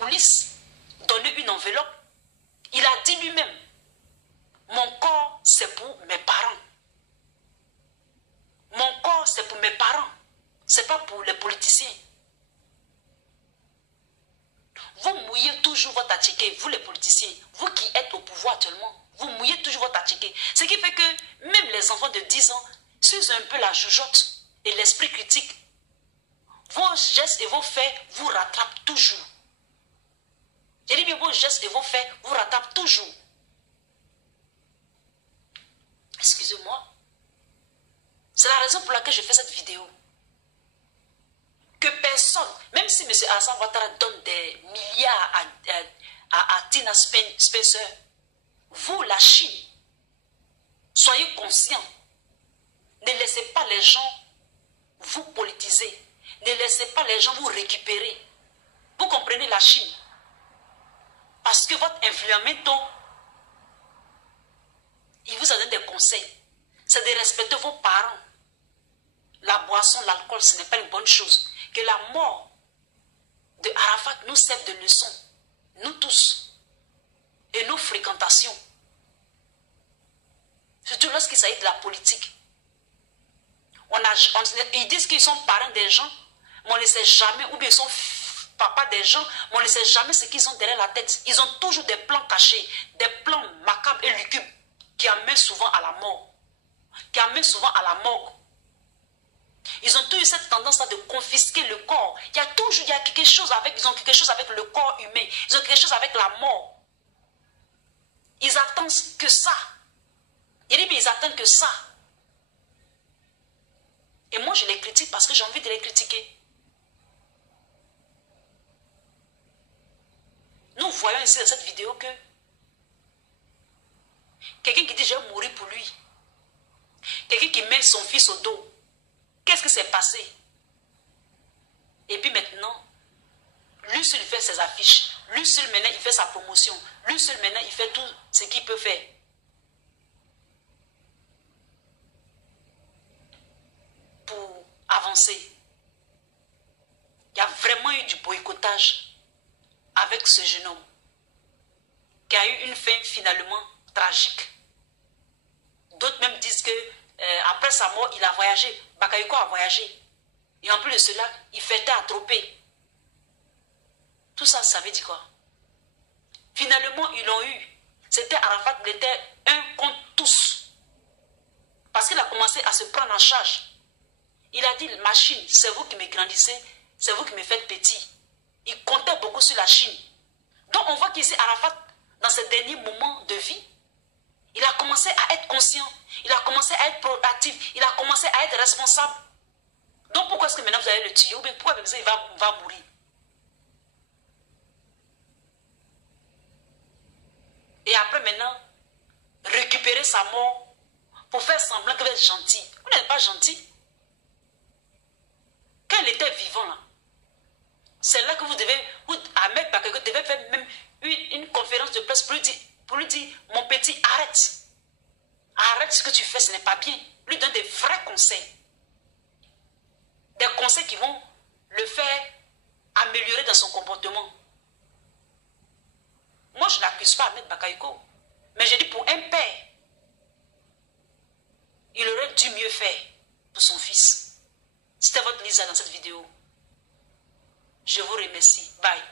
coulisses, donné une enveloppe. Il a dit lui-même, mon corps c'est pour mes parents. Mon corps c'est pour mes parents. Ce n'est pas pour les politiciens. Vous mouillez toujours votre attiqué, vous les politiciens, vous qui êtes au pouvoir actuellement, vous mouillez toujours votre attiqué. Ce qui fait que même les enfants de 10 ans suivent un peu la jugeote et l'esprit critique. Vos gestes et vos faits vous rattrapent toujours. J'ai dit bien, vos gestes et vos faits vous rattrapent toujours. Excusez-moi. C'est la raison pour laquelle je fais cette vidéo. Que personne, même si M. Alassane Ouattara donne des milliards à Tina Spencer, vous, la Chine, soyez conscients. Ne laissez pas les gens vous politiser. Ne laissez pas les gens vous récupérer. Vous comprenez la Chine? Parce que votre influamento, il vous a donné des conseils. C'est de respecter vos parents. La boisson, l'alcool, ce n'est pas une bonne chose. Que la mort de Arafat nous serve de leçon. Nous tous. Et nos fréquentations. Surtout lorsqu'il s'agit de la politique. Ils disent qu'ils sont parents des gens, mais on ne sait jamais, ou bien ils sont papa des gens, mais on ne sait jamais ce qu'ils ont derrière la tête. Ils ont toujours des plans cachés, des plans macabres et lucubres qui amènent souvent à la mort. Qui amènent souvent à la mort. Ils ont toujours cette tendance-là de confisquer le corps. Il y a quelque chose avec, ils ont quelque chose avec le corps humain. Ils ont quelque chose avec la mort. Ils attendent que ça. Il dit, mais ils attendent que ça. Et moi, je les critique parce que j'ai envie de les critiquer. Nous voyons ici dans cette vidéo que quelqu'un qui dit, je vais mourir pour lui. Quelqu'un qui met son fils au dos. Qu'est-ce qui s'est passé? Et puis maintenant, lui seul fait ses affiches. Lui seul maintenant, il fait sa promotion. Lui seul maintenant, il fait tout ce qu'il peut faire. Pour avancer. Il y a vraiment eu du boycottage avec ce jeune homme. Qui a eu une fin finalement tragique. D'autres même disent que après sa mort, il a voyagé. Bakayoko a voyagé. Et en plus de cela, il fêtait à Tropez. Tout ça, ça veut dire quoi? Finalement, ils l'ont eu. C'était Arafat, il était un contre tous. Parce qu'il a commencé à se prendre en charge. Il a dit, machine, c'est vous qui me grandissez, c'est vous qui me faites petit. Il comptait beaucoup sur la Chine. Donc on voit qu'ici, Arafat, dans ses derniers moments de vie, il a commencé à être conscient. Il a commencé à être proactif. Il a commencé à être responsable. Donc pourquoi est-ce que maintenant vous allez le tuer? Ou bien pourquoi il va mourir? Et après maintenant, récupérer sa mort pour faire semblant que vous êtes gentil. Vous n'êtes pas gentil. Quand il était vivant là, c'est là que vous devez, Ahmed Bakayoko devait faire même une conférence de presse pour lui dire, mon petit, arrête. Arrête ce que tu fais, ce n'est pas bien. Lui donne des vrais conseils. Des conseils qui vont le faire améliorer dans son comportement. Moi, je n'accuse pas Ahmed Bakayoko. Mais je dis pour un père, il aurait dû mieux faire pour son fils. C'était votre Lisa dans cette vidéo. Je vous remercie. Bye.